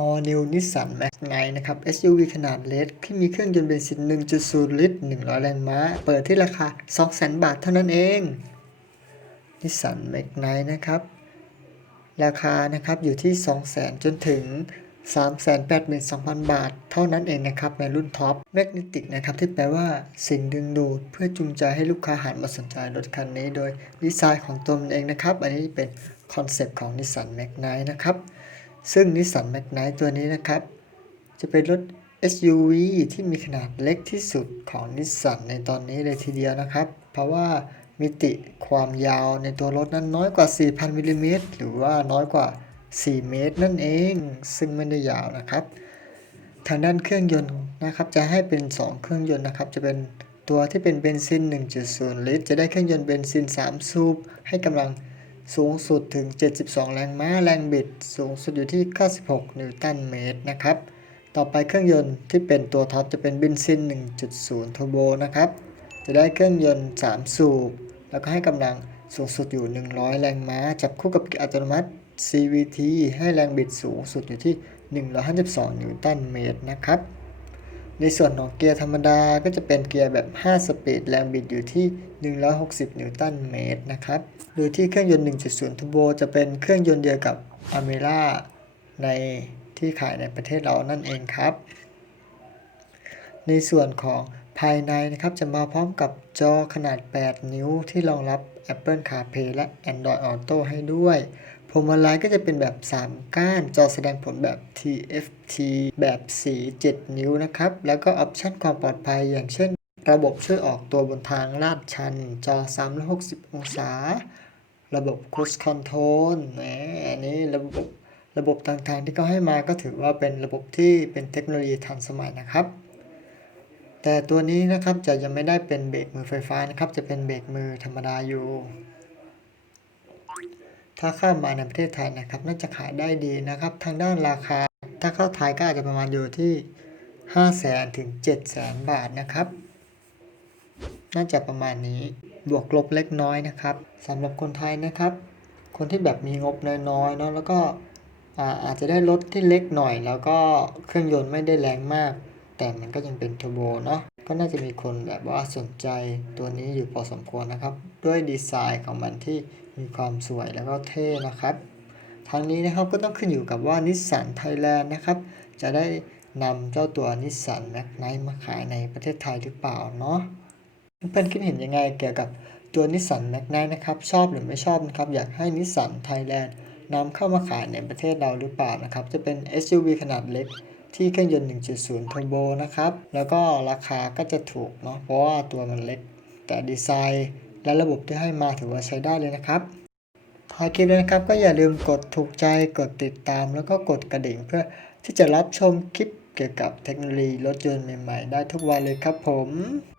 All New Nissan Max-9 นะครับ SUV ขนาดเล็กที่มีเครื่องยนต์เบนซิน 1.0 ลิตร 100 แรงม้า เปิดที่ราคา 200,000 บาทเท่านั้นเอง Nissan Max-9 นะครับ ราคานะครับอยู่ที่ 200,000 จนถึง 382,000 บาท เท่านั้นเองนะครับ ในรุ่นท็อป Magnetic นะครับ ที่แปลว่าสิ่งดึงดูด เพื่อจูงใจให้ลูกค้าหันมาสนใจรถคันนี้ โดยดีไซน์ของตัวมันเองนะครับ อันนี้เป็นคอนเซปต์ของ Nissan Max-9 นะครับ ซึ่ง Nissan Max-9 ตัวนี้นะครับ จะเป็นรถ SUV ที่มีขนาดเล็กที่สุดของ Nissan ในตอนนี้เลยทีเดียวนะครับ เพราะว่ามิติความยาวในตัวรถนั้นน้อยกว่า 4,000มิลลิเมตรหรือว่าน้อยกว่า 4 เมตรนั่นเอง ซึ่งไม่ได้ยาวนะครับ ทางด้านเครื่องยนต์นะครับ จะให้เป็น 2 เครื่องยนต์นะครับ จะเป็นตัวที่เป็นเบนซิน 1.0 ลิตร จะได้เครื่องยนต์เบนซิน 3 สูบให้กำลัง สูงสุดถึง 72 แรงม้า แรงบิด สูงสุดอยู่ที่ 96 นิวตันเมตรนะครับ ต่อไปเครื่องยนต์ที่เป็นตัวท็อปจะเป็นเบนซิน 1.0 เทอร์โบนะครับ จะได้เครื่องยนต์ 3 สูบ แล้วก็ให้กำลังสูงสุดอยู่ 100 แรงม้า จับคู่กับเกียร์อัตโนมัติ CVT ให้แรงบิดสูงสุดอยู่ที่ 152 นิวตันเมตรนะครับ ในส่วนของเกียร์ธรรมดาก็จะเป็นเกียร์แบบ 5 สปีดแรงบิดอยู่ที่ 160 นิวตันเมตรนะครับโดยที่เครื่องยนต์ 1.0 ทูโบจะเป็นเครื่องยนต์เดียวกับ a m e r a ในที่ขายในประเทศเรานั่นเองครับ ในส่วนของภายในนะครับจะมาพร้อมกับจอขนาด 8 นิ้วที่รองรับ Apple CarPlay และ Android Auto ให้ด้วย พวงมาลัยก็จะเป็นแบบ 3 ก้าน จอแสดงผลแบบ TFT แบบสี7 นิ้วนะครับ แล้วก็ออปชันความปลอดภัยอย่างเช่น ระบบช่วยออกตัวบนทางลาดชัน จอ 360 องศา ระบบ Cruise Control แหมอันนี้ระบบระบบต่างๆที่เขาให้มาก็ถือว่าเป็นระบบที่เป็นเทคโนโลยีทันสมัยนะครับ แต่ตัวนี้นะครับจะยังไม่ได้เป็นเบรกมือไฟฟ้านะครับ จะเป็นเบรกมือธรรมดาอยู่ ถ้าเข้ามาในประเทศไทยนะครับ น่าจะขายได้ดีนะครับ ทางด้านราคา ถ้าเข้าไทยก็อาจจะประมาณอยู่ที่5 0 0แสนถึง7 0 0แสนบาทนะครับ น่าจะประมาณนี้บวกลบเล็กน้อยนะครับสำหรับคนไทยนะครับ คนที่แบบมีงบน้อยๆเนาะแล้วก็อาจจะได้รถที่เล็กหน่อย แล้วก็เครื่องยนต์ไม่ได้แรงมาก แต่มันก็ยังเป็นเทอร์โบเนาะ ก็น่าจะมีคนแบบว่าสนใจตัวนี้อยู่พอสมควรนะครับ ด้วยดีไซน์ของมันที่มีความสวยแล้วก็เท่นะครับทางนี้นะครับก็ต้องขึ้นอยู่กับว่านิสสันไทยแลนด์นะครับ จะได้นำเจ้าตัวนิสสันแม็กไนมาขายในประเทศไทยหรือเปล่าเนาะเพื่อนๆคิดเห็นยังไงเกี่ยวกับตัวนิสสันแม็กไนนะครับ ชอบหรือไม่ชอบนะครับ อยากให้นิสสันไทยแลนด์นำเข้ามาขายในประเทศเราหรือเปล่านะครับ จะเป็น SUV ขนาดเล็ก ที่เครื่องยนต์ 1.0 Turbo นะครับ แล้วก็ราคาก็จะถูกเนาะเพราะว่าตัวมันเล็ก แต่ดีไซน์และระบบที่ให้มาถือว่าใช้ได้เลยนะครับท้ายคลิปเลยนะครับก็อย่าลืมกดถูกใจกดติดตาม แล้วก็กดกระดิ่งเพื่อที่จะรับชมคลิปเกี่ยวกับเทคโนโลยีรถยนต์ใหม่ๆ ได้ทุกวันเลยครับผม